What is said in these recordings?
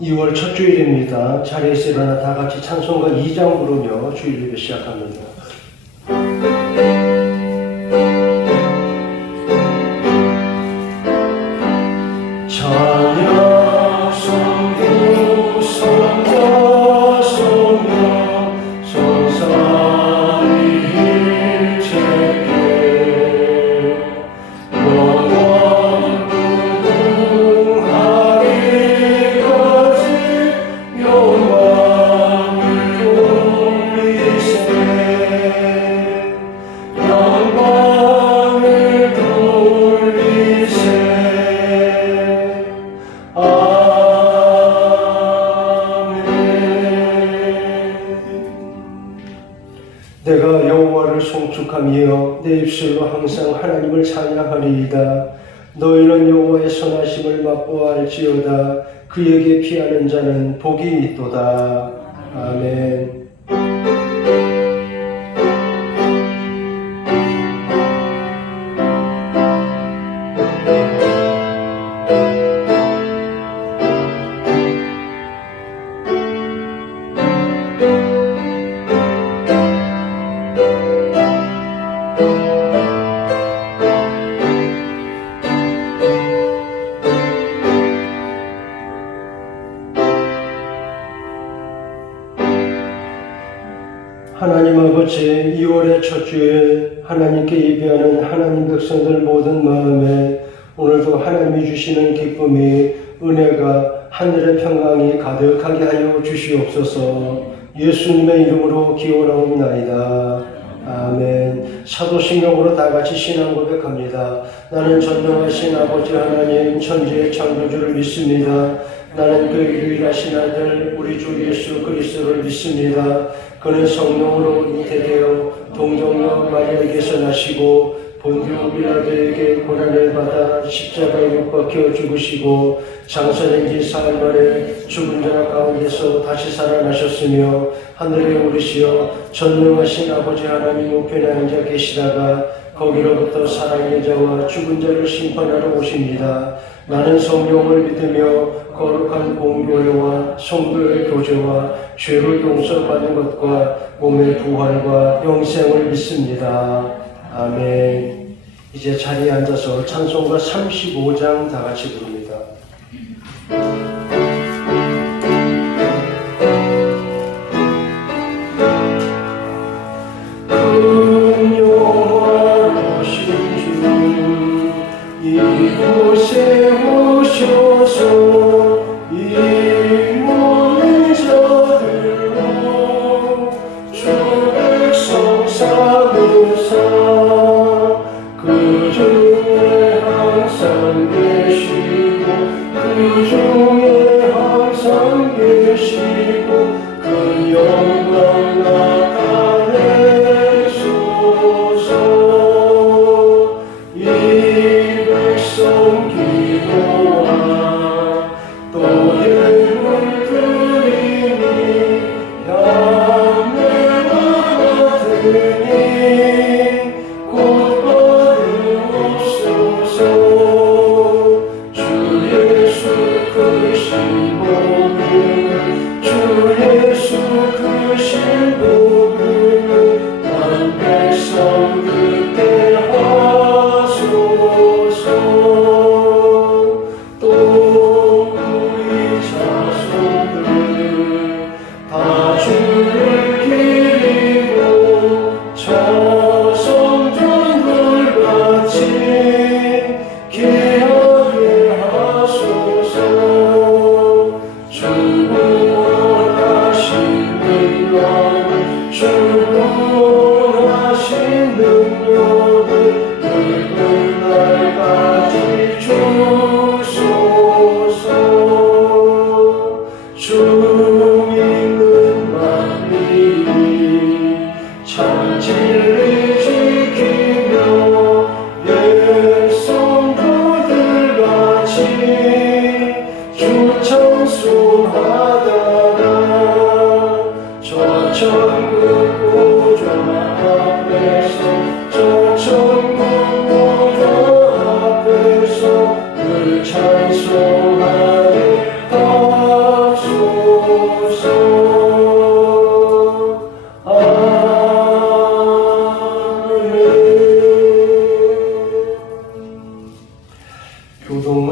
2월 첫 주일입니다. 자리에서 일어나 다 같이 찬송가 2장 부르며 주일 예배 시작합니다. 찬양 성부 성자 성령 성삼위 일체께 영원 무궁하리까지 영광을 돌리세 영광을 돌리세 내가 여호와를 송축하며 내 입술로 항상 하나님을 찬양하리이다. 너희는 여호와의 선하심을 맛보아할지어다. 그에게 피하는 자는 복이 있도다. 아멘. 하나님 아버지, 2월의 첫 주에 하나님께 예배하는 하나님 백성들 모든 마음에 오늘도 하나님이 주시는 기쁨이, 은혜가, 하늘의 평강이 가득하게 하여 주시옵소서. 예수님의 이름으로 기원하옵나이다. 아멘. 사도신경으로 다 같이 신앙 고백합니다. 나는 전능하신 아버지 하나님 천지의 창조주를 믿습니다. 나는 그 유일하신 아들 우리 주 예수 그리스도를 믿습니다. 그는 성령으로 잉태되어 동정녀 마리아에게서 나시고 본디오 빌라도에게 고난을 받아 십자가에 못 박혀 죽으시고 장사된 지 사흘 만에 죽은 자 가운데서 다시 살아나셨으며 하늘에 오르시어 전능하신 아버지 하나님 우편에 앉아 계시다가 거기로부터 살아있는 자와 죽은 자를 심판하러 오십니다. 나는 성령을 믿으며 거룩한 공교회와 성도의 교제와 죄를 용서받는 것과 몸의 부활과 영생을 믿습니다. 아멘. 이제 자리에 앉아서 찬송가 35장 다 같이 부릅니다. 근용하신 주 이곳에 오셔서 이 모든 자들로 주 백성 삼으사 그 중에 항상 계시고 그 중에 항상 계시고 그 영광 나타내소서. 이 백성 기도하니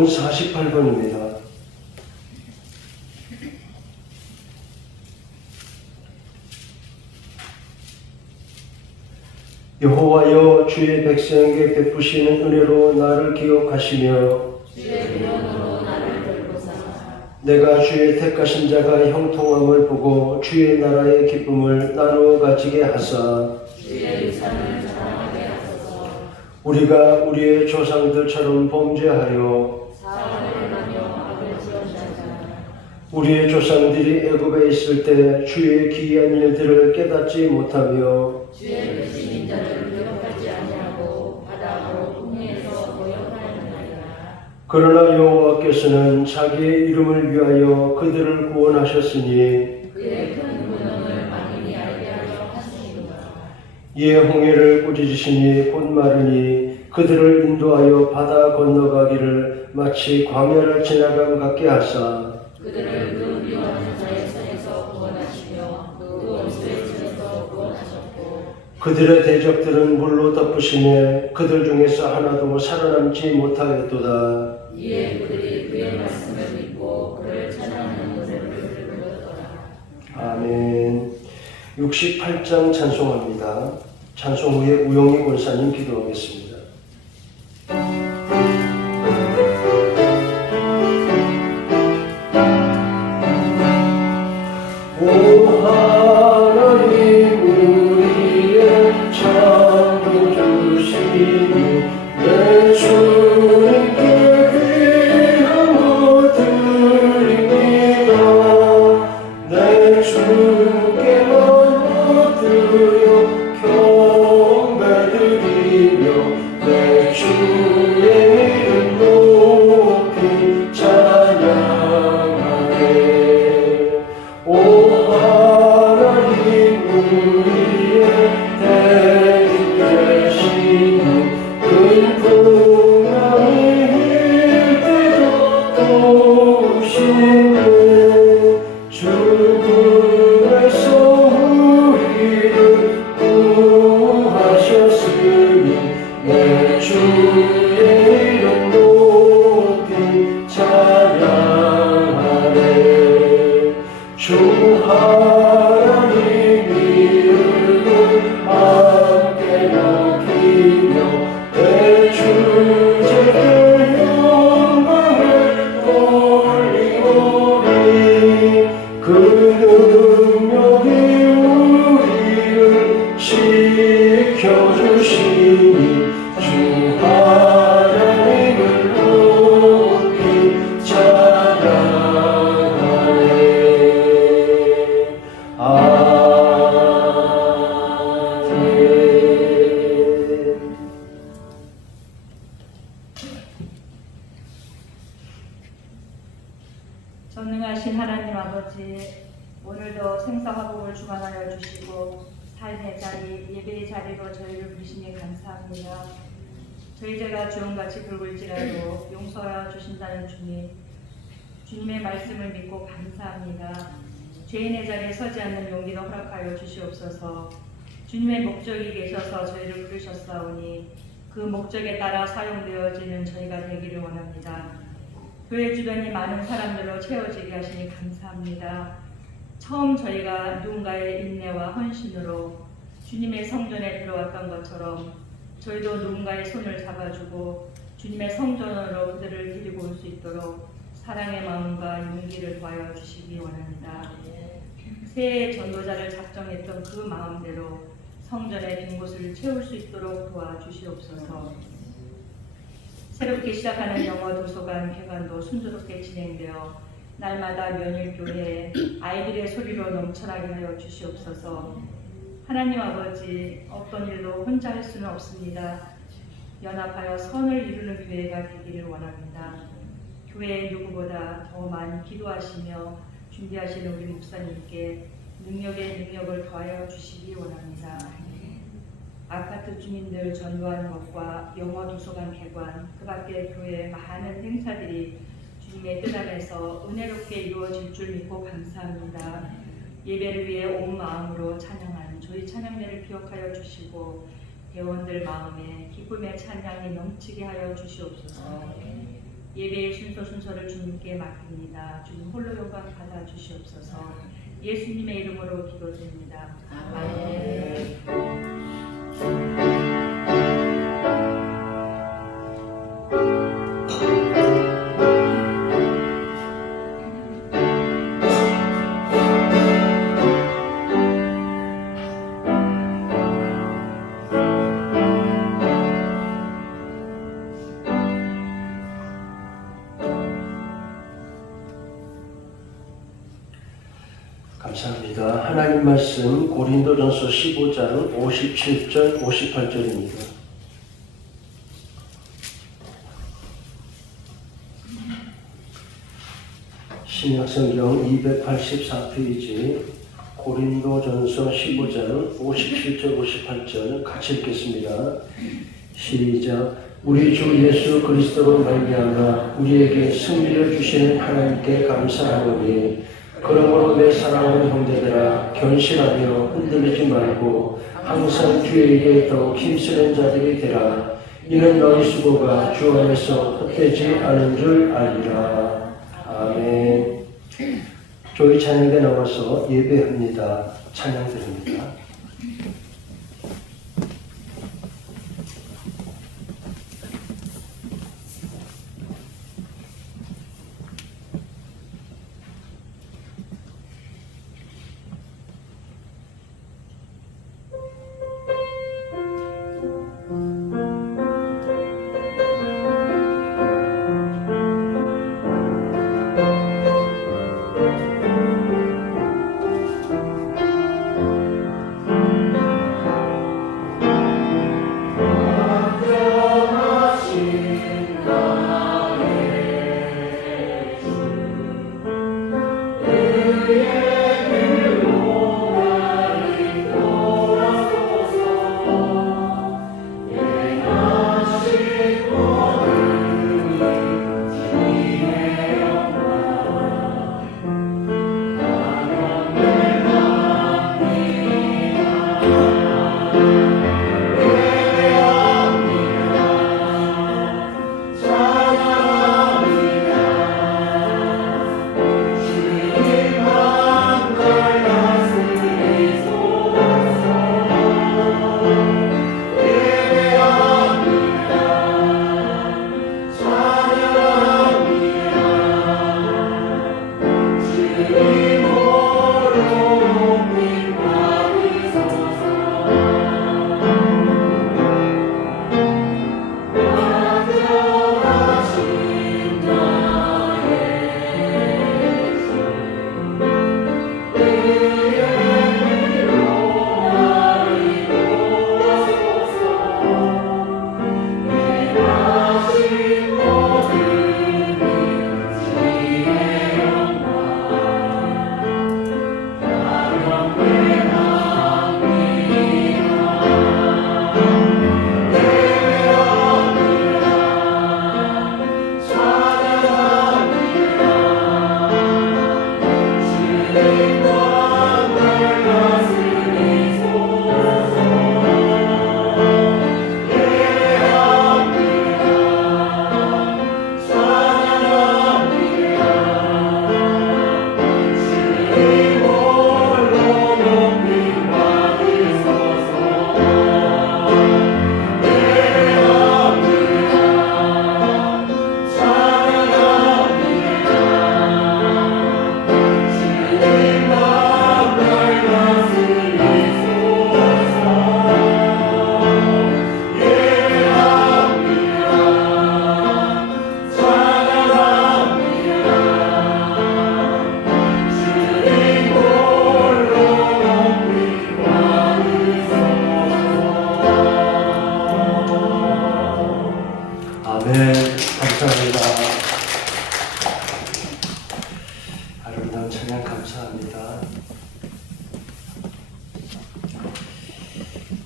48번입니다. 여호와여 주의 백성에게 베푸시는 은혜로 나를 기억하시며 주의 구원으로 나를 돌보사 내가 주의 택하신 자가 형통함을 보고 주의 나라의 기쁨을 나누어 가지게 하사 주의 유산을 자랑하게 하소서. 우리가 우리의 조상들처럼 범죄하여 사악을 행하며 악을 지은 자자 우리의 조상들이 애굽에 있을 때 주의 기이한 일들을 깨닫지 못하며 주의 불신인 자를 기억하지 아니하고 바다로 홍해에서 모욕하였나이다. 그러나 여호와께서는 자기의 이름을 위하여 그들을 구원하셨으니 그의 큰 권능을 만인이 알게 하려 하시니라. 이에 홍해를 꾸짖으시니 곧 마르니 그들을 인도하여 바다 건너가기를 마치 광야를 지나감 같게 하사 그들을 그 미워하는 자의 손에서 구원하시며 그 원수의 손에서 구원하셨고 그들의 대적들은 물로 덮으시매 그들 중에서 하나도 살아남지 못하였도다. 이에 그들이 그의 말씀을 믿고 그를 찬양하는 노래를 불렀더라. 아멘. 68장 찬송합니다. 찬송 후에 우영희 권사님 기도하겠습니다. 오 하나님 우리의 창조주시니 내 주님께 귀함을 드립니다. 내 주께만 엎드려 경배드리며 내 주의 이름 높이 찬양하네. 오 하나님 우리의 대주 되시니 큰 풍랑이 일 때도 도우시네. 죽음에서 우리를 구하셨으니 내 주의 이름 높이 찬양하네. 주 하나님 이름을 함께 높이며 내 주제께 영광을 돌리오니 그 능력이 우리를 지켜주시니 주 하나님을 높이 찬양하네. 아멘. 전능하신 하나님 아버지, 오늘도 생사화복을 주관하여 주시고 삶의 자리, 예배의 자리로 저희를 부르시니 감사합니다. 저희 죄가 주홍같이 붉을지라도 용서하여 주신다는 주님, 주님의 말씀을 믿고 감사합니다. 죄인의 자리에 서지 않는 용기도 허락하여 주시옵소서. 주님의 목적이 계셔서 저희를 부르셨사오니 그 목적에 따라 사용되어지는 저희가 되기를 원합니다. 교회 주변이 많은 사람들로 채워지게 하시니 감사합니다. 처음 저희가 누군가의 인내와 헌신으로 주님의 성전에 들어왔던 것처럼 저희도 누군가의 손을 잡아주고 주님의 성전으로 그들을 데리고 올 수 있도록 사랑의 마음과 용기를 더하여 주시기 원합니다. 새해 전도자를 작정했던 그 마음대로 성전의 빈 곳을 채울 수 있도록 도와주시옵소서. 새롭게 시작하는 영어 도서관 개관도 순조롭게 진행되어 날마다 면일교회에 아이들의 소리로 넘쳐나게 하여 주시옵소서. 하나님 아버지, 어떤 일도 혼자 할 수는 없습니다. 연합하여 선을 이루는 교회가 되기를 원합니다. 교회의 누구보다 더 많이 기도하시며 준비하시는 우리 목사님께 능력에 능력을 더하여 주시기 원합니다. 아파트 주민들 전도하는 것과 영어 도서관 개관, 그 밖에 교회의 많은 행사들이 주님의 뜻 안에서 은혜롭게 이루어질 줄 믿고 감사합니다. 예배를 위해 온 마음으로 찬양하는 저희 찬양대를 기억하여 주시고 대원들 마음에 기쁨의 찬양이 넘치게 하여 주시옵소서. 예배의 순서를 주님께 맡깁니다. 주님 홀로 영광 받아 주시옵소서. 예수님의 이름으로 기도드립니다. 아멘. 감사합니다. 하나님 말씀 고린도전서 15장 57절 58절입니다. 신약성경 284페이지 고린도전서 15장 57절 58절 같이 읽겠습니다. 시작. 우리 주 예수 그리스도로 말미암아 우리에게 승리를 주시는 하나님께 감사하노니 그러므로 내 사랑하는 형제들아 견실하며 흔들리지 말고 항상 주에게 더욱 힘쓰는 자들이 되라. 이는 너희 수고가 주 안에서 헛되지 않은 줄 알리라. 아멘. 저희 찬양대 나와서 예배합니다. 찬양 드립니다.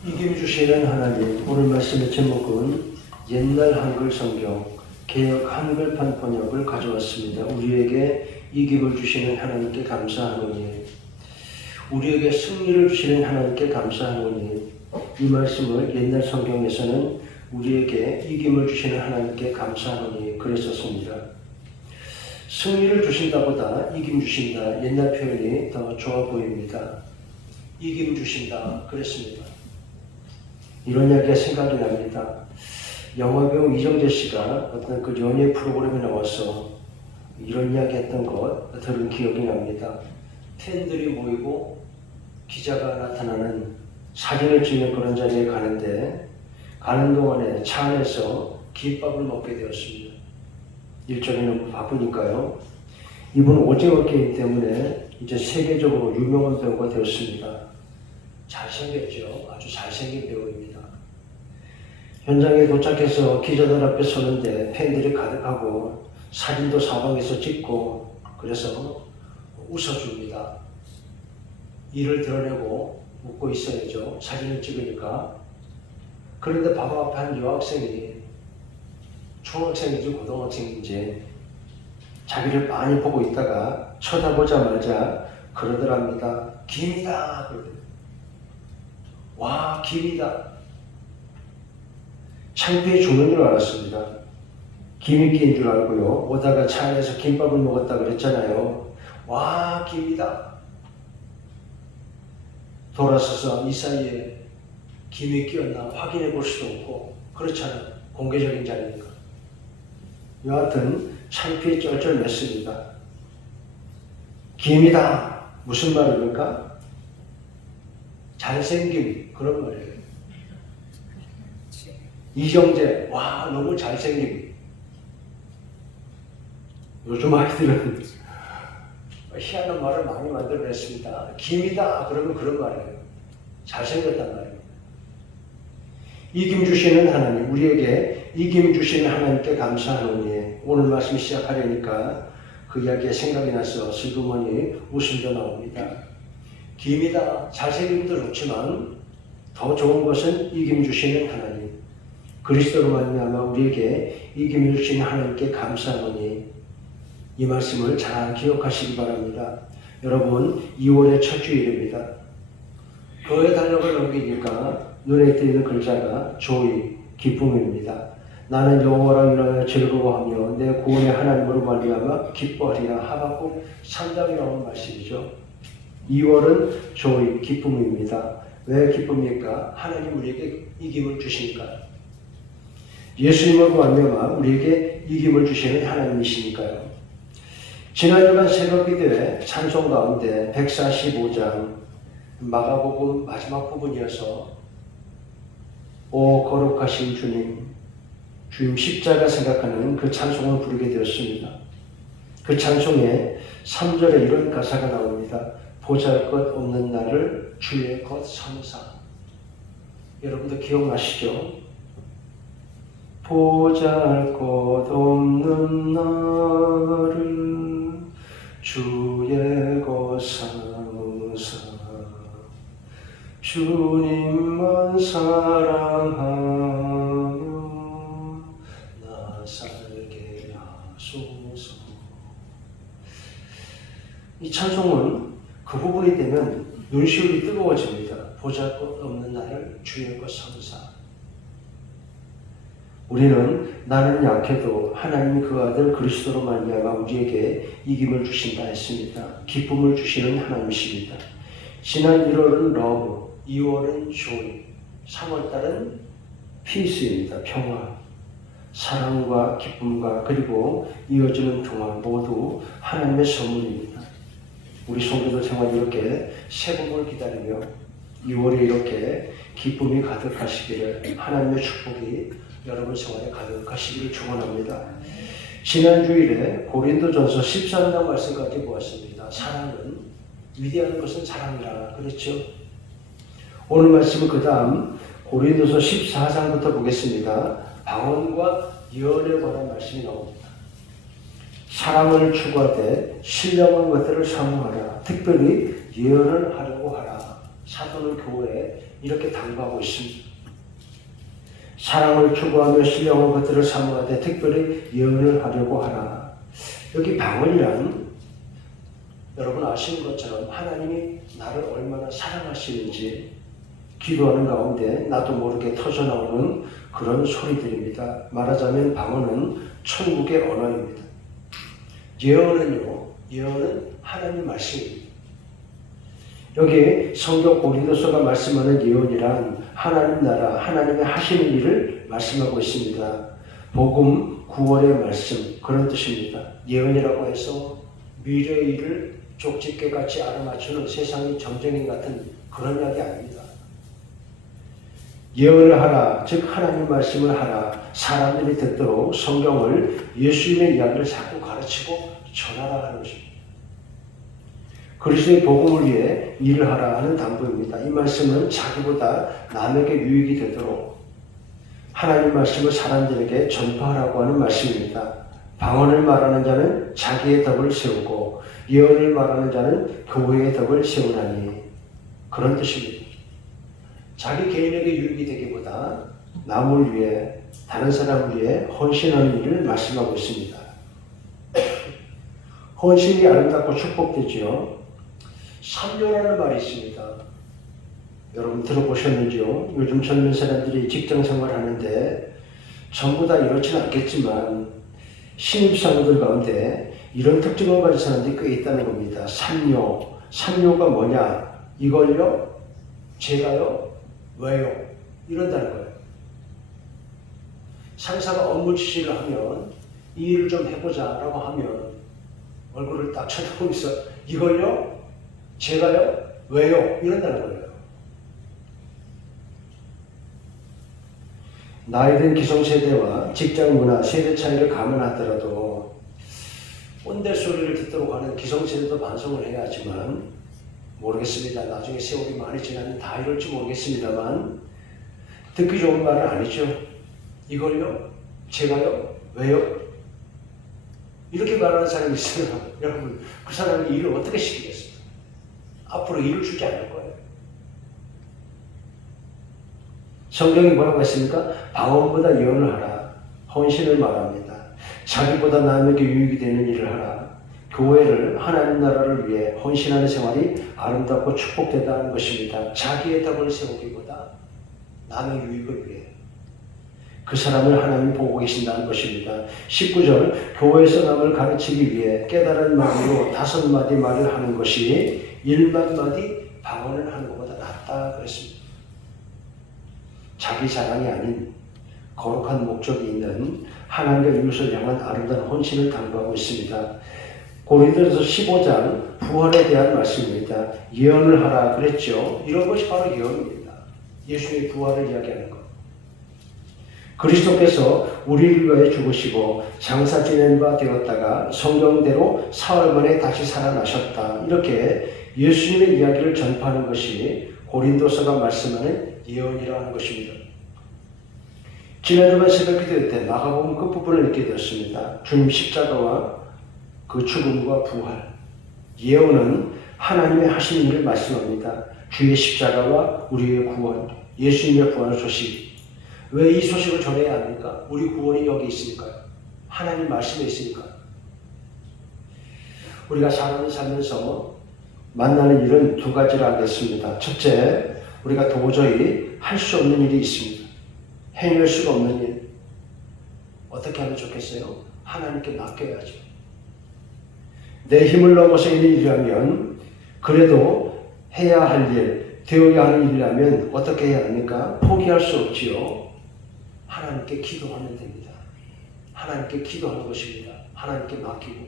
이김 주시는 하나님, 오늘 말씀의 제목은 옛날 한글 성경 개역 한글판 번역을 가져왔습니다. 우리에게 이김을 주시는 하나님께 감사하노니, 우리에게 승리를 주시는 하나님께 감사하노니, 이 말씀을 옛날 성경에서는 우리에게 이김을 주시는 하나님께 감사하노니, 그랬었습니다. 승리를 주신다보다 이김 주신다, 옛날 표현이 더 좋아 보입니다. 이김 주신다 그랬습니다. 이런 이야기가 생각이 납니다. 영화배우 이정재 씨가 어떤 그 연예 프로그램에 나와서 이런 이야기 했던 것 들은 기억이 납니다. 팬들이 모이고 기자가 나타나는 사진을 찍는 그런 자리에 가는데 가는 동안에 차 안에서 김밥을 먹게 되었습니다. 일정이 너무 바쁘니까요. 이분 오징어 게임 때문에 이제 세계적으로 유명한 배우가 되었습니다. 잘생겼죠. 아주 잘생긴 배우입니다. 현장에 도착해서 기자들 앞에 서는데 팬들이 가득하고 사진도 사방에서 찍고 그래서 웃어줍니다. 이를 드러내고 웃고 있어야죠. 사진을 찍으니까. 그런데 바로 앞에 한 여학생이 중학생인지 고등학생인지 자기를 많이 보고 있다가 쳐다보자마자 그러더랍니다. 김이다. 그러더라고요. 와, 김이다. 창피해 죽는 줄 알았습니다. 김이 끼인 줄 알고요. 오다가 차 안에서 김밥을 먹었다 그랬잖아요. 와, 김이다. 돌아서서 이 사이에 김이 끼었나 확인해 볼 수도 없고 그렇잖아요. 공개적인 자리니까. 여하튼 창피해 쩔쩔맸습니다. 김이다. 무슨 말입니까? 잘생김 그런 말이에요. 이정재, 와 너무 잘생김. 요즘 아이들은 희한한 말을 많이 만들어냈습니다. 김이다 그러면 그런 말이에요. 잘생겼단 말이에요. 이김 주시는 하나님, 우리에게 이김 주시는 하나님께 감사하노니 오늘 말씀 시작하려니까 그 이야기가 생각이 나서 슬그머니 웃음도 나옵니다. 김이다, 잘생김도 좋지만 더 좋은 것은 이김 주시는 하나님, 그리스도로 말미암아 우리에게 이김 주시는 하나님께 감사하노니 이 말씀을 잘 기억하시기 바랍니다. 여러분 2월의 첫 주일입니다. 교회 달력을 넘기니까 눈에 띄는 글자가 조의, 기쁨입니다. 나는 여호와를 인하여 즐거워하며 내 구원의 하나님으로 말미암아 기뻐하리라. 하박국 3장에 나온 말씀이죠. 2월은 조의, 기쁨입니다. 왜 기쁩니까? 하나님 우리에게 이김을 주시니까. 예수님으로 말미암아 우리에게 이김을 주시는 하나님이시니까요. 지난 주간 새벽 기도회 찬송 가운데 145장 마가복음 마지막 부분이어서 오 거룩하신 주님, 주님 십자가 생각하는 그 찬송을 부르게 되었습니다. 그 찬송에 3절에 이런 가사가 나옵니다. 보잘것 나를 주의 것 삼사. 여러분도 기억나시죠? 보잘것 나를 주의 것 삼사 주님만 사랑하며 나 살게 하소서. 이 찬송은 그 부분이 되면 눈시울이 뜨거워집니다. 보잘것없는 나를 주의 것 삼사. 우리는 나는 약해도 하나님이 그 아들 그리스도로 말미암아 우리에게 이김을 주신다 했습니다. 기쁨을 주시는 하나님이십니다. 지난 1월은 러브, 2월은 조이, 3월달은 피스입니다. 평화, 사랑과 기쁨과 그리고 이어지는 평화 모두 하나님의 선물입니다. 우리 성도들 생활 이렇게 새봄을 기다리며 2월에 이렇게 기쁨이 가득하시기를, 하나님의 축복이 여러분 생활에 가득하시기를 축원합니다. 지난 주일에 고린도전서 13장 말씀까지 보았습니다. 사랑은, 위대한 것은 사랑이라 그랬죠. 오늘 말씀은 그 다음 고린도서 14장부터 보겠습니다. 방언과 예언에 관한 말씀이 나옵니다. 사랑을 추구하되 신령한 것들을 사모하라. 특별히 예언을 하려고 하라. 사도는 교회에 이렇게 당부하고 있습니다. 사랑을 추구하며 신령한 것들을 사모하되 특별히 예언을 하려고 하라. 여기 방언이란 여러분 아시는 것처럼 하나님이 나를 얼마나 사랑하시는지 기도하는 가운데 나도 모르게 터져나오는 그런 소리들입니다. 말하자면 방언은 천국의 언어입니다. 예언은 하나님 말씀입니다. 여기 성경 고린도서가 말씀하는 예언이란 하나님 나라, 하나님의 하시는 일을 말씀하고 있습니다. 복음, 구원의 말씀, 그런 뜻입니다. 예언이라고 해서 미래의 일을 족집게같이 알아맞추는 세상의 점쟁이 같은 그런 이야기 아닙니다. 예언을 하라, 즉 하나님 말씀을 하라, 사람들이 듣도록 성경을 예수님의 이야기를 자꾸 가르치고 전하라 하는 것입니다. 그리스도의 복음을 위해 일을 하라 하는 당부입니다. 이 말씀은 자기보다 남에게 유익이 되도록 하나님 말씀을 사람들에게 전파하라고 하는 말씀입니다. 방언을 말하는 자는 자기의 덕을 세우고 예언을 말하는 자는 교회의 덕을 세우나니, 그런 뜻입니다. 자기 개인에게 유익이 되기보다 남을 위해, 다른 사람을 위해 헌신하는 일을 말씀하고 있습니다. 헌신이 아름답고 축복되지요. 삼료라는 말이 있습니다. 여러분 들어보셨는지요? 요즘 젊은 사람들이 직장 생활하는데 전부 다 이렇지는 않겠지만 신입사원들 가운데 이런 특징을 가진 사람들이 꽤 있다는 겁니다. 삼료. 삼료가 뭐냐? 이걸요? 제가요? 왜요? 이런다는 거예요. 상사가 업무 지시를 하면 이 일을 좀 해보자 라고 하면 얼굴을 딱 쳐다보면서 이걸요? 제가요? 왜요? 이런다는 거예요. 나이 든 기성세대와 직장 문화, 세대 차이를 감안하더라도 꼰대 소리를 듣도록 하는 기성세대도 반성을 해야 하지만, 모르겠습니다. 나중에 세월이 많이 지나면 다 이럴지 모르겠습니다만, 듣기 좋은 말은 아니죠. 이걸요? 제가요? 왜요? 이렇게 말하는 사람이 있으면 여러분, 그 사람이 일을 어떻게 시키겠어요? 앞으로 일을 주지 않을 거예요. 성경이 뭐라고 했습니까? 방언보다 예언을 하라. 헌신을 말합니다. 자기보다 남에게 유익이 되는 일을 하라. 교회를, 하나님 나라를 위해 헌신하는 생활이 아름답고 축복되다는 것입니다. 자기의 덕을 세우기보다 남의 유익을 위해 그 사람을 하나님이 보고 계신다는 것입니다. 19절, 교회에서 남을 가르치기 위해 깨달은 마음으로 5마디 말을 하는 것이 1만마디 방언을 하는 것보다 낫다 그랬습니다. 자기 자랑이 아닌 거룩한 목적이 있는 하나님과 이웃을 향한 아름다운 헌신을 당부하고 있습니다. 고린도전서 15장 부활에 대한 말씀입니다. 예언을 하라 그랬죠. 이런 것이 바로 예언입니다. 예수의 부활을 이야기하는 것. 그리스도께서 우리를 위해 죽으시고 장사 지낸 바 되었다가 성경대로 사흘 만에 다시 살아나셨다. 이렇게 예수님의 이야기를 전파하는 것이 고린도서가 말씀하는 예언이라는 것입니다. 지난주간 새벽 기도 때 마가복음 끝부분을 읽게 되었습니다. 주님 십자가와 그 죽음과 부활. 예언은 하나님의 하신 일을 말씀합니다. 주의 십자가와 우리의 구원, 예수님의 부활 소식. 왜 이 소식을 전해야 합니까? 우리 구원이 여기 있으니까요. 하나님 말씀에 있으니까요. 우리가 사람을 살면서 만나는 일은 2가지를 하겠습니다. 첫째, 우리가 도저히 할 수 없는 일이 있습니다. 해낼 수가 없는 일. 어떻게 하면 좋겠어요? 하나님께 맡겨야죠. 내 힘을 넘어서 있는 일이라면, 그래도 해야 할 일, 되어야 하는 일이라면 어떻게 해야 합니까? 포기할 수 없지요. 하나님께 기도하면 됩니다. 하나님께 기도하는 것입니다. 하나님께 맡기고.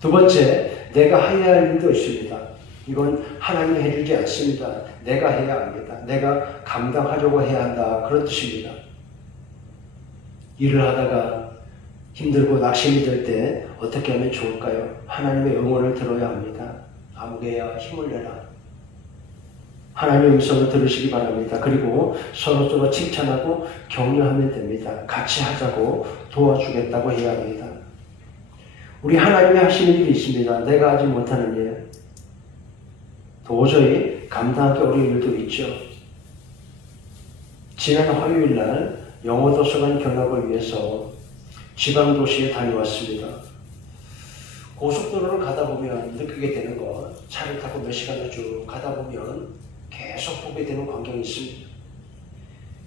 2번째, 내가 해야 할 일도 있습니다. 이건 하나님이 해주지 않습니다. 내가 해야 합니다. 내가 감당하려고 해야 한다. 그런 뜻입니다. 일을 하다가 힘들고 낙심이 될 때 어떻게 하면 좋을까요? 하나님의 응원을 들어야 합니다. 아무개야 힘을 내라. 하나님의 음성을 들으시기 바랍니다. 그리고 서로서로 칭찬하고 격려하면 됩니다. 같이 하자고 도와주겠다고 해야 합니다. 우리 하나님이 하시는 일이 있습니다. 내가 하지 못하는 일. 도저히 감당하기 어려운 일도 있죠. 지난 화요일 날 영어 도서관 견학을 위해서 지방도시에 다녀왔습니다. 고속도로를 가다 보면 느끼게 되는 것, 차를 타고 몇 시간을 쭉 가다 보면 계속 보게 되는 광경이 있습니다.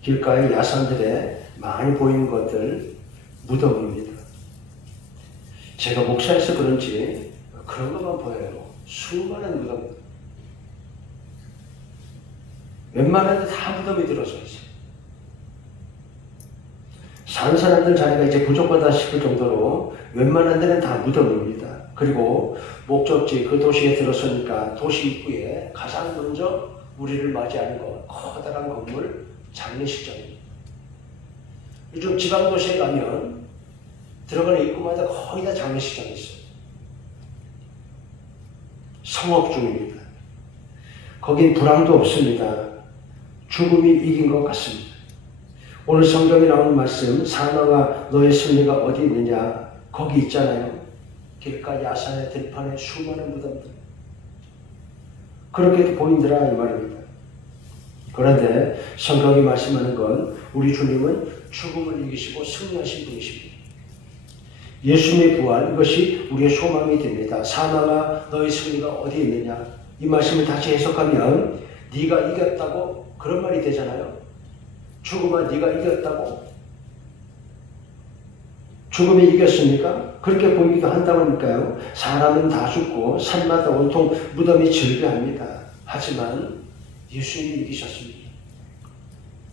길가에 야산들에 많이 보이는 것들 무덤입니다. 제가 목사에서 그런지 그런 것만 보여요. 수많은 무덤. 웬만한 데 다 무덤이 들어서 있어요. 사는 사람들 자리가 이제 부족하다 싶을 정도로 웬만한 데는 다 무덤입니다. 그리고 목적지 그 도시에 들어서니까 도시 입구에 가장 먼저 우리를 맞이하는 것, 커다란 건물, 장례식장입니다. 요즘 지방도시에 가면 들어가는 입구마다 거의 다 장례식장이 있어요. 성업 중입니다. 거긴 불황도 없습니다. 죽음이 이긴 것 같습니다. 오늘 성경에 나오는 말씀, 사망아 너의 승리가 어디 있느냐, 거기 있잖아요. 길가 야산의 들판에 수많은 무덤들. 그렇게 보인더라 이 말입니다. 그런데 성경이 말씀하는 건 우리 주님은 죽음을 이기시고 승리하신 분이십니다. 예수님의 부활, 이것이 우리의 소망이 됩니다. 사망아 너의 승리가 어디 있느냐, 이 말씀을 다시 해석하면 네가 이겼다고 그런 말이 되잖아요. 죽음아 네가 이겼다고? 죽음이 이겼습니까? 그렇게 보이기도 한다니까요. 사람은 다 죽고 산마다 온통 무덤이 즐비합니다. 하지만 예수님이 이기셨습니다.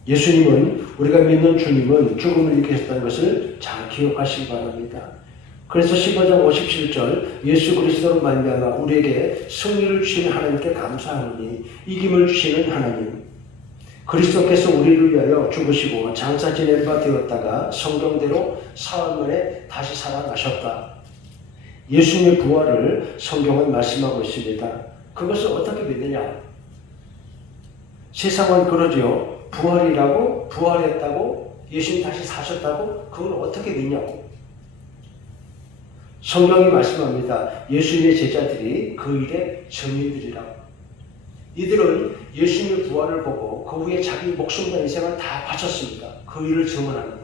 예수님은, 우리가 믿는 주님은 죽음을 이기셨다는 것을 잘 기억하시기 바랍니다. 그래서 15장 57절 예수 그리스도로 말미암아 우리에게 승리를 주시는 하나님께 감사하노니, 이김을 주시는 하나님, 그리스도께서 우리를 위하여 죽으시고 장사 지낼 바 되었다가 성경대로 사흘 만에 다시 살아나셨다. 예수님의 부활을 성경은 말씀하고 있습니다. 그것을 어떻게 믿느냐? 세상은 그러죠. 부활이라고, 부활했다고, 예수님 다시 사셨다고, 그걸 어떻게 믿냐고. 성경이 말씀합니다. 예수님의 제자들이 그 일의 증인들이라고. 이들은 예수님의 부활을 보고 그 후에 자기 목숨과 인생을 다 바쳤습니다. 그 일을 증언합니다.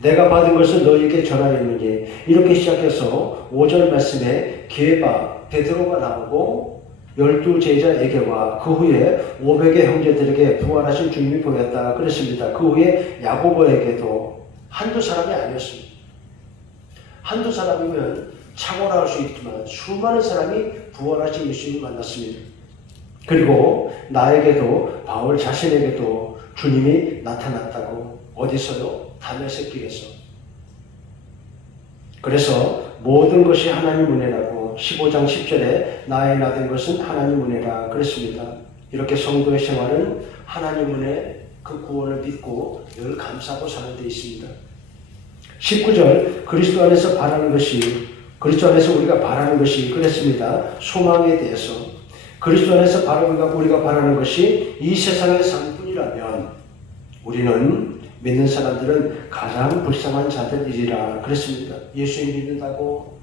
내가 받은 것을 너희에게 전하였느니, 이렇게 시작해서 5절 말씀에 게바, 베드로가 나오고 12 제자에게와 그 후에 500의 형제들에게 부활하신 주님이 보였다 그랬습니다. 그 후에 야고보에게도 한두 사람이 아니었습니다. 한두 사람이면 착오라 할 수 있지만 수많은 사람이 부활하신 예수님을 만났습니다. 그리고 나에게도, 바울 자신에게도 주님이 나타났다고. 어디서요? 다메섹 길에서. 그래서 모든 것이 하나님 은혜라고 15장 10절에 나의 나된 것은 하나님 은혜라 그랬습니다. 이렇게 성도의 생활은 하나님 은혜, 그 구원을 믿고 늘 감사하고 사는 데 있습니다. 19절 그리스도 안에서 바라는 것이, 그리스도 안에서 우리가 바라는 것이 그랬습니다. 소망에 대해서 그리스도 안에서 우리가 바라는 것이 이 세상의 삶뿐이라면 우리는, 믿는 사람들은 가장 불쌍한 자들이리라 그랬습니다. 예수님 믿는다고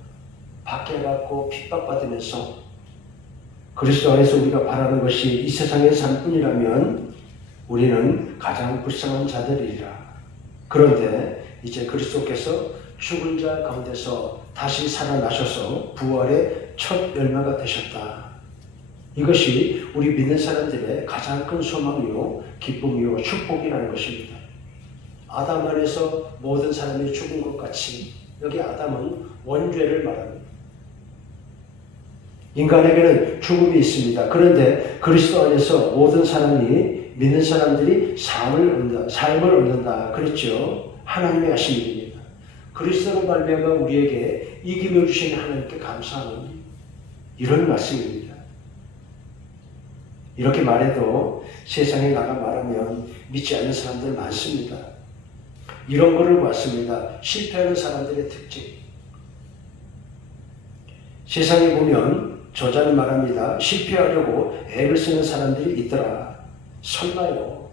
박해받고 핍박받으면서 그리스도 안에서 우리가 바라는 것이 이 세상의 삶뿐이라면 우리는 가장 불쌍한 자들이리라. 그런데 이제 그리스도께서 죽은 자 가운데서 다시 살아나셔서 부활의 첫 열매가 되셨다. 이것이 우리 믿는 사람들의 가장 큰 소망이요, 기쁨이요, 축복이라는 것입니다. 아담 안에서 모든 사람이 죽은 것 같이 여기 아담은 원죄를 말합니다. 인간에게는 죽음이 있습니다. 그런데 그리스도 안에서 모든 사람이, 믿는 사람들이 삶을 얻는다 그랬죠. 하나님의 하신 일입니다. 그리스도로 말미암아 우리에게 이김을 주신 하나님께 감사하노니, 이런 말씀입니다. 이렇게 말해도 세상에 나가 말하면 믿지 않는 사람들 많습니다. 이런 거를 봤습니다. 실패하는 사람들의 특징. 세상에 보면 저자는 말합니다. 실패하려고 애를 쓰는 사람들이 있더라. 설마요.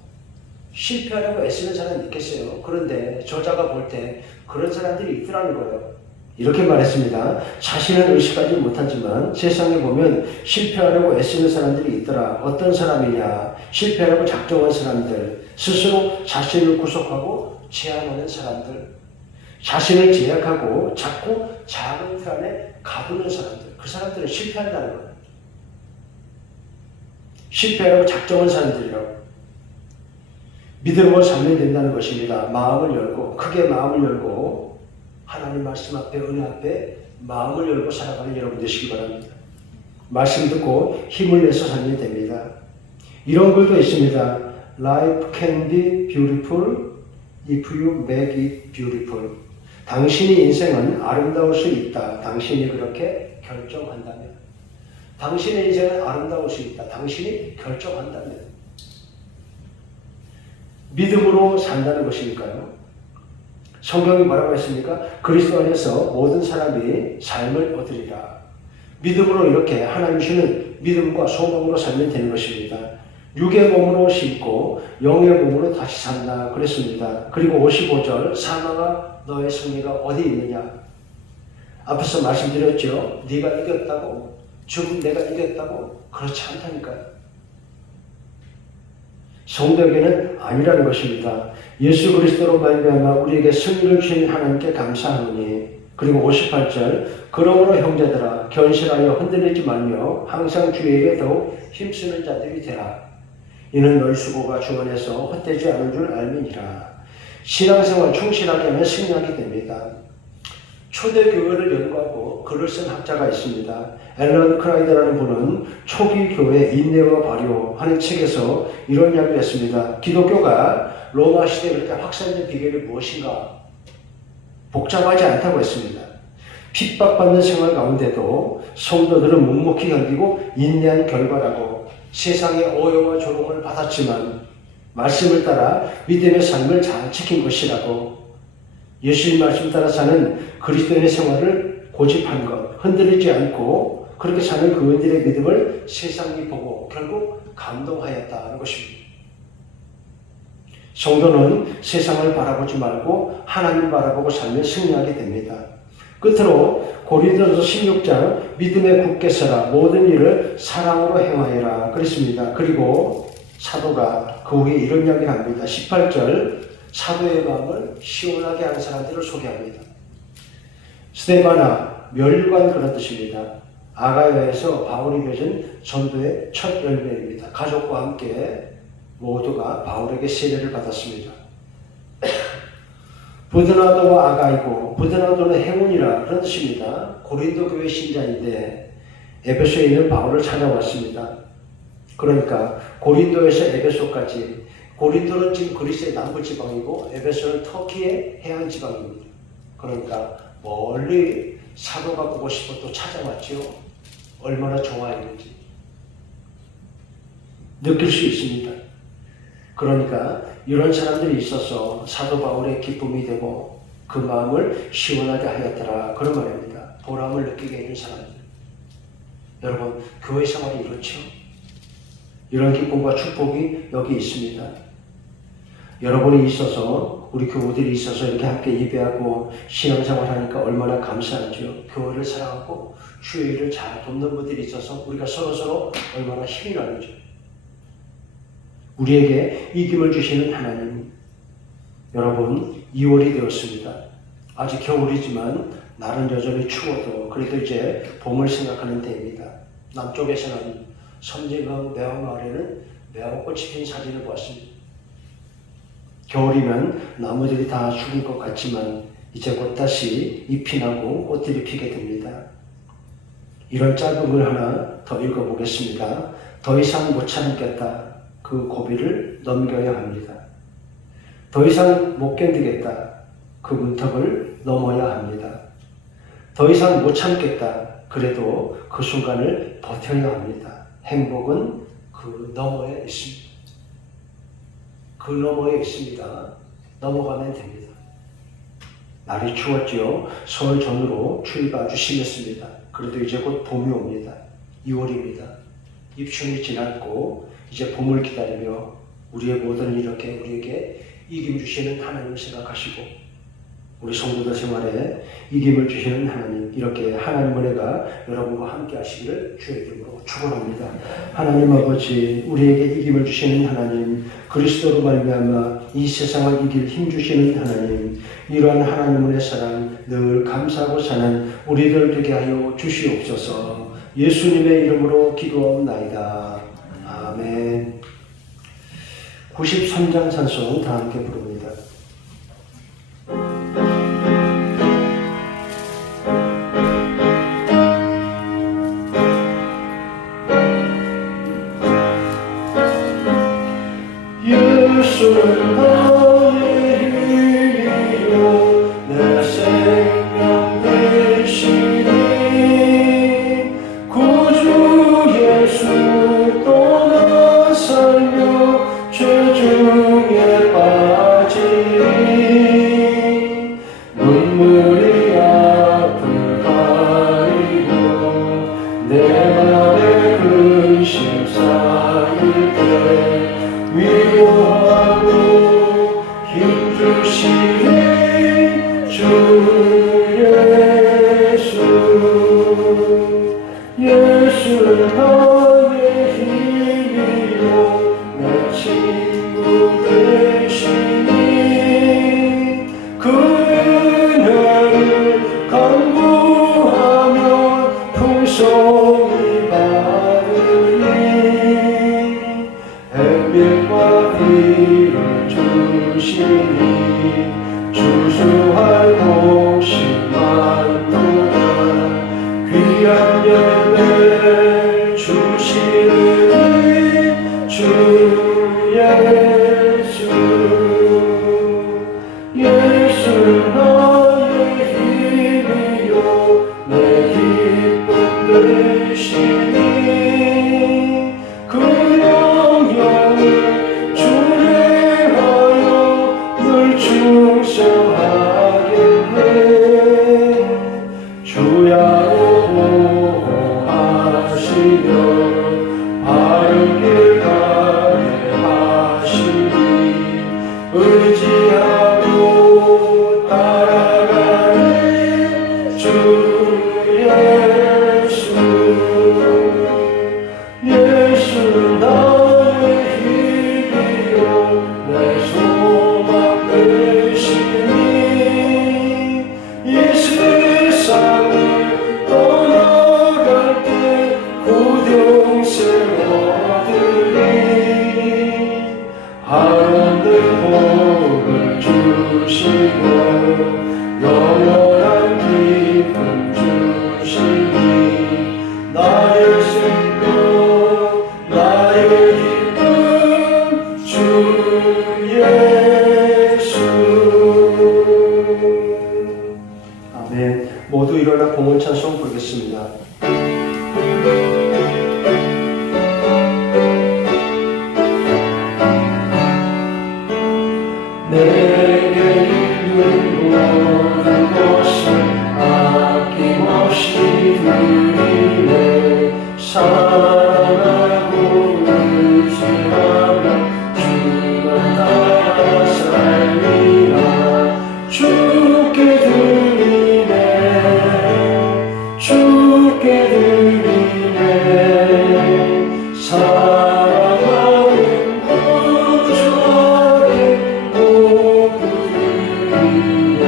실패하려고 애쓰는 사람이 있겠어요? 그런데 저자가 볼 때 그런 사람들이 있더라는 거예요. 이렇게 말했습니다. 자신은 의식하지 못하지만 세상에 보면 실패하려고 애쓰는 사람들이 있더라. 어떤 사람이냐? 실패하려고 작정한 사람들, 스스로 자신을 구속하고 제한하는 사람들, 자신을 제약하고 자꾸 작은 틀 안에 가두는 사람들, 그 사람들은 실패한다는 거예요. 실패하고 작정한 사람들이라고. 믿음으로 살면 된다는 것입니다. 마음을 열고, 크게 마음을 열고 하나님 말씀 앞에, 은혜 앞에 마음을 열고 살아가는 여러분 되시기 바랍니다. 말씀 듣고 힘을 내서 살면 됩니다. 이런 글도 있습니다. Life can be beautiful if you make it beautiful. 당신의 인생은 아름다울 수 있다. 당신이 그렇게 결정한다면. 당신의 인생은 아름다울 수 있다. 당신이 결정한다면. 믿음으로 산다는 것이니까요. 성경이 뭐라고 했습니까? 그리스도 안에서 모든 사람이 삶을 얻으리라. 믿음으로 이렇게 하나님 주시는 믿음과 소망으로 살면 되는 것입니다. 육의 몸으로 싣고 영의 몸으로 다시 산다 그랬습니다. 그리고 55절 사망아 너의 승리가 어디 있느냐. 앞에서 말씀드렸죠. 네가 이겼다고? 죽음 내가 이겼다고? 그렇지 않다니까요. 성도에게는 아니라는 것입니다. 예수 그리스도로 말미암아 우리에게 승리를 주신 하나님께 감사하노니. 그리고 58절 그러므로 형제들아 견실하여 흔들리지 말며 항상 주에게 더욱 힘쓰는 자들이 되라. 이는 너희 수고가 주 안에서 헛되지 않은 줄 알미니라. 신앙생활 충실하게 하면 승리하게 됩니다. 초대교회를 연구하고 글을 쓴 학자가 있습니다. 앨런 크라이드라는 분은 초기 교회 인내와 발효하는 책에서 이런 이야기를 했습니다. 기독교가 로마 시대에 그렇게 확산된 비결이 무엇인가? 복잡하지 않다고 했습니다. 핍박받는 생활 가운데도 성도들은 묵묵히 견디고 인내한 결과라고. 세상의 오해와 조롱을 받았지만 말씀을 따라 믿음의 삶을 잘 지킨 것이라고. 예수님 말씀 따라 사는 그리스도인의 생활을 고집한 것, 흔들리지 않고 그렇게 사는 그분들의 믿음을 세상이 보고 결국 감동하였다는 것입니다. 성도는 세상을 바라보지 말고 하나님 바라보고 살면 승리하게 됩니다. 끝으로 고린도서 16장 믿음에 굳게 서라 모든 일을 사랑으로 행하여라 그랬습니다. 그리고 사도가 그 후에 이런 이야기를 합니다. 18절 사도의 마음을 시원하게 하는 사람들을 소개합니다. 스데바나 멸관 그런 뜻입니다. 아가야에서 바울이 맺은 전도의 첫 열매입니다. 가족과 함께 모두가 바울에게 세례를 받았습니다. 부드나도와 아가이고 부드나도는 행운이라 그런 뜻입니다. 고린도 교회 신자인데 에베소에 있는 바울을 찾아왔습니다. 그러니까 고린도에서 에베소까지, 고린도는 지금 그리스의 남부지방이고 에베소는 터키의 해안지방입니다. 그러니까 멀리 사도가 보고 싶어 또 찾아왔죠. 얼마나 좋아했는지 느낄 수 있습니다. 그러니까 이런 사람들이 있어서 사도 바울의 기쁨이 되고 그 마음을 시원하게 하였더라 그런 말입니다. 보람을 느끼게 해준 사람들. 여러분 교회 생활이 이렇죠. 이런 기쁨과 축복이 여기 있습니다. 여러분이 있어서 우리 교우들이 있어서 이렇게 함께 예배하고 신앙생활 하니까 얼마나 감사하죠. 교회를 사랑하고 주의 일을 잘 돕는 분들이 있어서 우리가 서로서로 얼마나 힘이 나는지. 우리에게 이김을 주시는 하나님. 여러분 2월이 되었습니다. 아직 겨울이지만 날은 여전히 추워도 그래도 이제 봄을 생각하는 때입니다. 남쪽에서는 섬진강 매화마을에는 매화꽃이 핀 사진을 보았습니다. 겨울이면 나무들이 다 죽을 것 같지만 이제 곧 다시 잎이 나고 꽃들이 피게 됩니다. 이런 짧은 글 하나 더 읽어보겠습니다. 더 이상 못 참겠다. 그 고비를 넘겨야 합니다. 더 이상 못 견디겠다. 그 문턱을 넘어야 합니다. 더 이상 못 참겠다. 그래도 그 순간을 버텨야 합니다. 행복은 그 너머에 있습니다. 그 너머에 있습니다. 넘어가면 됩니다. 날이 추웠지요. 서울 전으로 추위가 아주 심했습니다. 그래도 이제 곧 봄이 옵니다. 2월입니다. 입춘이 지났고 이제 봄을 기다리며 우리의 모든 이렇게 우리에게 이김 주시는 하나님을 생각하시고 우리 성도들 생활에 이김을 주시는 하나님, 이렇게 하나님 은혜가 여러분과 함께 하시기를 주의 이름으로 축원합니다. 하나님 아버지, 우리에게 이김을 주시는 하나님, 그리스도로 말미암아 이 세상을 이길 힘 주시는 하나님, 이러한 하나님의 사랑 늘 감사하고 사는 우리들 되게 하여 주시옵소서. 예수님의 이름으로 기도하옵나이다. 아멘. 아멘. 93장 찬송 다 함께 부릅니다. 예수는 나의 힘이요 내 생명 되시니 구주 예수 떠나 살며 죄중에 빠지니 눈물이 앞을 가리고 내 맘에 근심 쌓일 때 위로하고 힘주시니 주 예수 예수는 나의 힘이요 내 친구 되시니 그 은혜를 간구하면 풍성히 받으니 햇빛과 비를 주시니 주수할 곳이 많도다 귀한 열매 주시는 주 예수 예수는 나의 힘이요 내 기쁨 되시니 그 영광을 주례하여 늘 충성하겠네 주야 보호하시며 바른 길 가게 하시니 의지하고 따라가는 주 예수 예수는 나의 힘이요 내 소망 되시니 이 세상을 떠나갈 때 고등생 얻으리 하늘의 복을 주시고 영원한 기쁨 주시니 나의 생명 나의 기쁨 주 예수 아멘. 모두 일어나 봉헌 찬송 부르겠습니다. 내게 있는 모든 것을 아낌없이 드리네 사랑하고 의지하며 주만 따라 살리라 주께 드리네 주께 드리네 사랑하는 구주 안에 모두 드리네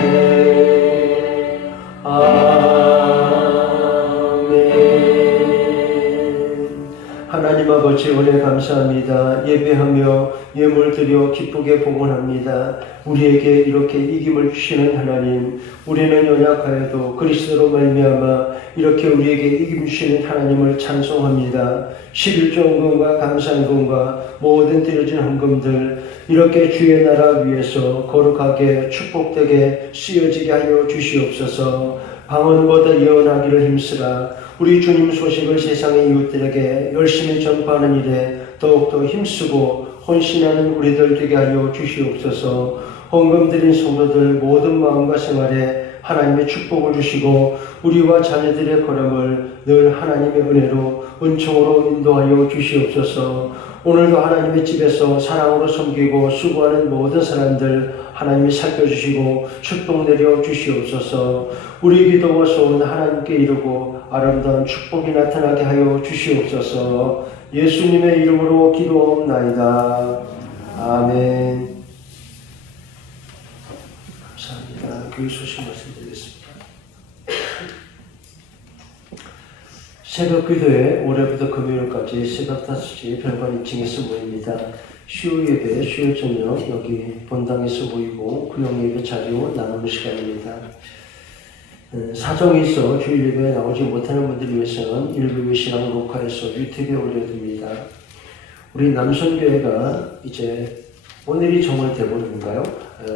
아멘. 하나님 아버지 은혜 감사합니다. 예배하며 예물 드려 기쁘게 봉헌합니다. 우리에게 이렇게 이김을 주시는 하나님, 우리는 연약하여도 그리스도로 말미암아 이렇게 우리에게 이김 주시는 하나님을 찬송합니다. 11조헌금과 감사헌금과 모든 드려진 헌금들 이렇게 주의 나라 위해서 거룩하게 축복되게 쓰여지게 하여 주시옵소서. 방언보다 예언하기를 힘쓰라. 우리 주님 소식을 세상의 이웃들에게 열심히 전파하는 일에 더욱더 힘쓰고 헌신하는 우리들 되게 하여 주시옵소서. 헌금 드린 성도들 모든 마음과 생활에 하나님의 축복을 주시고 우리와 자녀들의 걸음을 늘 하나님의 은혜로 은총으로 인도하여 주시옵소서. 오늘도 하나님의 집에서 사랑으로 섬기고 수고하는 모든 사람들 하나님이 살펴주시고 축복 내려 주시옵소서. 우리 기도와 소원 하나님께 이루고 아름다운 축복이 나타나게 하여 주시옵소서. 예수님의 이름으로 기도하옵나이다. 아멘. 감사합니다. 교회 소식 말씀드리겠습니다. 새벽 기도회 올해부터 금요일까지 새벽 5시 별관 2층에서 모입니다. 수요 예배, 수요 저녁 여기 본당에서 모이고 구역 예배 자료 나누는 시간입니다. 사정이 있어 주일 예배에 나오지 못하는 분들 위해서는 일부 신앙 녹화해서 유튜브에 올려둡니다. 우리 남선교회가 이제 오늘이 정월 대본인가요?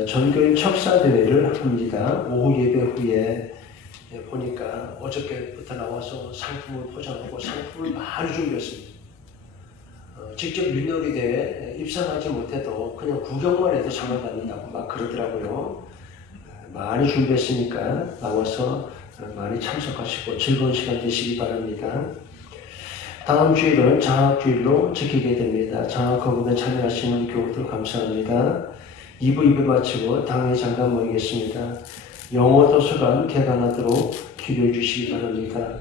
전교인 척사대회를 합니다. 오후 예배 후에 보니까 어저께부터 나와서 상품을 포장하고 상품을 많이 준비했습니다. 직접 윷놀이대회 입상하지 못해도 그냥 구경만 해도 상을 받는다고 막 그러더라고요. 많이 준비했으니까 나와서 많이 참석하시고 즐거운 시간 되시기 바랍니다. 다음 주일은 장학주일로 지키게 됩니다. 장학학원에 참여하시는 교우들 감사합니다. 2부 2부 마치고 당회 잠깐 모이겠습니다. 영어 도서관 개관하도록 기도해 주시기 바랍니다.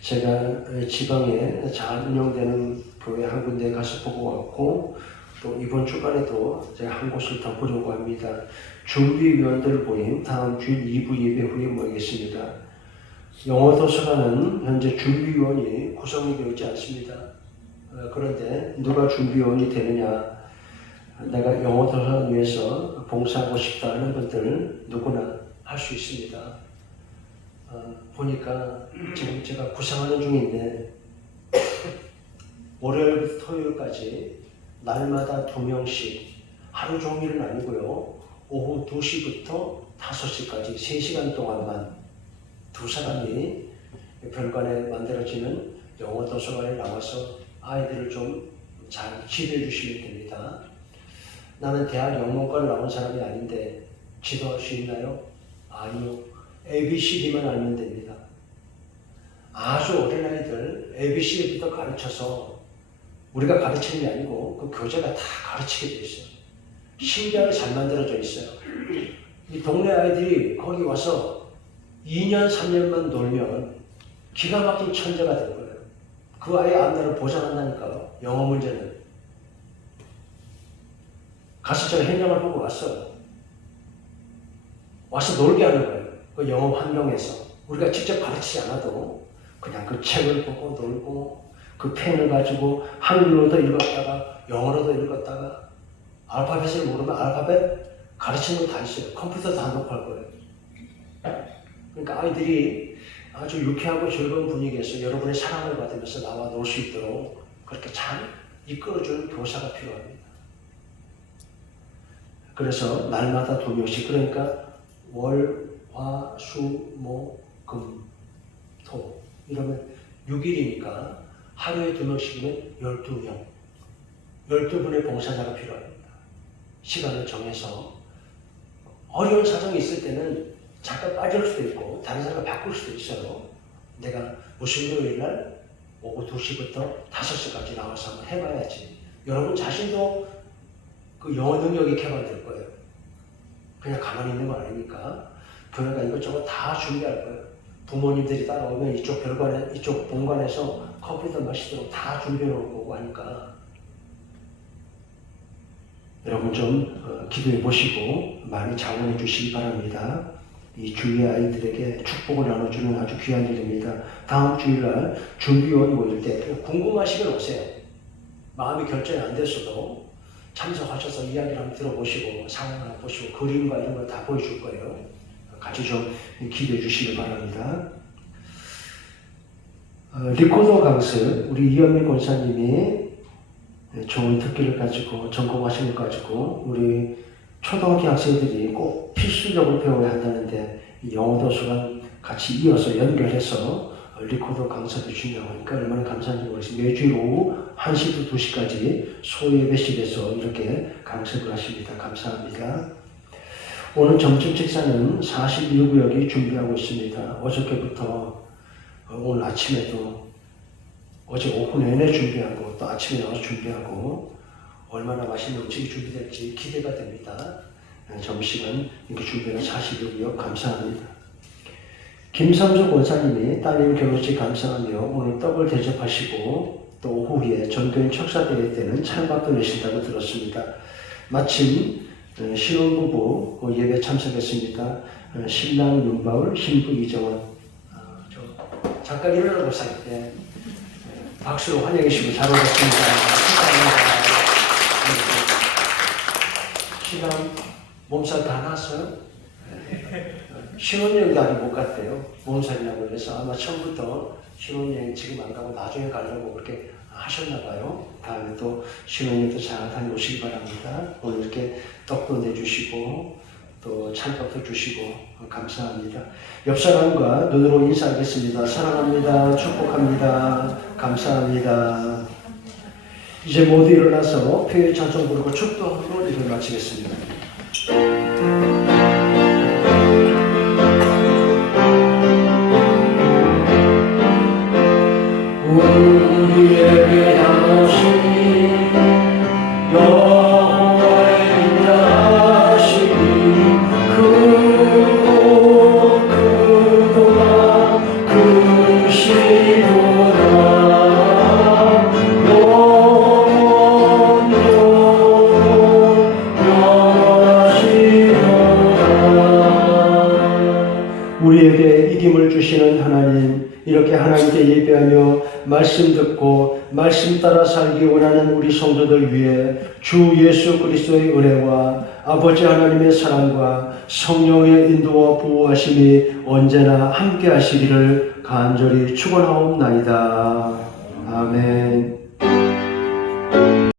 제가 지방에 잘 운영되는 교회 한 군데 가서 보고 왔고 또 이번 주간에도 제가 한 곳을 더 보려고 합니다. 준비위원들 모임 다음 주일 2부 예배 후에 모이겠습니다. 영어 도서관은 현재 준비위원이 구성이 되어 있지 않습니다. 그런데 누가 준비위원이 되느냐, 내가 영어 도서관 위해서 봉사하고 싶다 하는 분들 누구나 할 수 있습니다. 보니까 지금 제가 구상하는 중인데 월요일부터 토요일까지 날마다 2명씩 하루 종일은 아니고요. 오후 2시부터 5시까지 3시간 동안만 두 사람이 별관에 만들어지는 영어 도서관에 나와서 아이들을 좀 잘 지도해 주시면 됩니다. 나는 대학 영문과를 나온 사람이 아닌데 지도할 수 있나요? 아니요. ABCD만 알면 됩니다. 아주 어린 아이들 ABCD부터 가르쳐서 우리가 가르치는 게 아니고 그 교재가 다 가르치게 돼 있어요. 신기하게 잘 만들어져 있어요. 이 동네 아이들이 거기 와서 2년, 3년만 놀면 기가 막힌 천재가 될 거예요. 그 아이의 앞날을 보장한다니까요. 영어 문제는. 가서 제가 현장을 보고 왔어요. 와서 놀게 하는 거예요. 그 영어 환경에서. 우리가 직접 가르치지 않아도 그냥 그 책을 보고 놀고 그 펜을 가지고 한글로도 읽었다가 영어로도 읽었다가 알파벳을 모르면 알파벳 가르치는 거 다 있어요. 컴퓨터도 다 녹화할 거예요. 그러니까 아이들이 아주 유쾌하고 즐거운 분위기에서 여러분의 사랑을 받으면서 나와 놀 수 있도록 그렇게 잘 이끌어주는 교사가 필요합니다. 그래서 날마다 2명씩, 그러니까 월, 화, 수, 목, 금, 토 이러면 6일이니까 하루에 2명씩이면 12명 12분의 봉사자가 필요합니다. 시간을 정해서 어려운 사정이 있을 때는 잠깐 빠질 수도 있고 다른 사람을 바꿀 수도 있어요. 내가 무슨 요일날 오후 2시부터 5시까지 나와서 한번 해봐야지. 여러분 자신도 그 영어 능력이 개발될 거예요. 그냥 가만히 있는 건 아니니까 교회가 이것저것 다 준비할 거예요. 부모님들이 따라오면 이쪽 별관에, 이쪽 본관에서 컴퓨터 마시도록 다 준비해 놓을 거고 하니까 여러분 좀 기도해 보시고 많이 자원해 주시기 바랍니다. 이 주위의 아이들에게 축복을 나눠주는 아주 귀한 일입니다. 다음 주일날 준비원 모일 때 궁금하시면 오세요. 마음이 결정이 안 됐어도 참석하셔서 이야기를 한번 들어보시고 상황을 한번 보시고 그림과 이런 걸 다 보여줄 거예요. 같이 좀 기도해 주시기 바랍니다. 리코더 강습, 우리 이현미 권사님이 좋은 특기를 가지고 전공하신 걸 가지고 우리 초등학교 학생들이 꼭 필수적으로 배워야 한다는데 영어 도서관 같이 이어서 연결해서 리코더 강습을 준다고 하니까 얼마나 감사한지 모르겠습니다. 매주 오후 1시부터 2시까지 소예배실에서 이렇게 강습을 하십니다. 감사합니다. 오늘 점심 식사는 41구역이 준비하고 있습니다. 어저께부터 오늘 아침에도 어제 오후 내내 준비하고 또 아침에 나와서 준비하고 얼마나 맛있는 음식이 준비될지 기대가 됩니다. 점심은 이렇게 준비한 41구역 감사합니다. 김삼수 권사님이 따님 결혼식 감사하며 오늘 떡을 대접하시고 또 오후에 전교인 척사대회 때는 찬밥도 내신다고 들었습니다. 마침 신혼부부 예배 참석했습니다. 신랑 윤바울, 신부 이정원. 잠깐 일어나고 사요. 박수로 환영해 주시고 잘 오셨습니다. 축하합니다. 신랑 몸살 다 났어요? 신혼여행도 아직 못 갔대요. 몸살이라고 그래서 아마 처음부터 신혼여행 지금 안 가고 나중에 가려고 그렇게 하셨나 봐요. 다음에 또 신혼여행도 잘 다녀오시기 바랍니다. 오늘 이렇게 떡도 내주시고 또 찰떡도 주시고 감사합니다. 옆 사람과 눈으로 인사하겠습니다. 사랑합니다. 축복합니다. 감사합니다. 이제 모두 일어나서 평일 찬송 부르고 축도하고 일을 마치겠습니다. 우리에게 하신 여호와의 인자하심이 크고 크도다 크시도다 우리에게 이김을 주시는 하나님, 이렇게 하나님께 예배하며 말씀 듣고 말씀 따라 살기 원하는 우리 성도들 위해 주 예수 그리스도의 은혜와 아버지 하나님의 사랑과 성령의 인도와 보호하심이 언제나 함께 하시기를 간절히 축원하옵나이다. 아멘.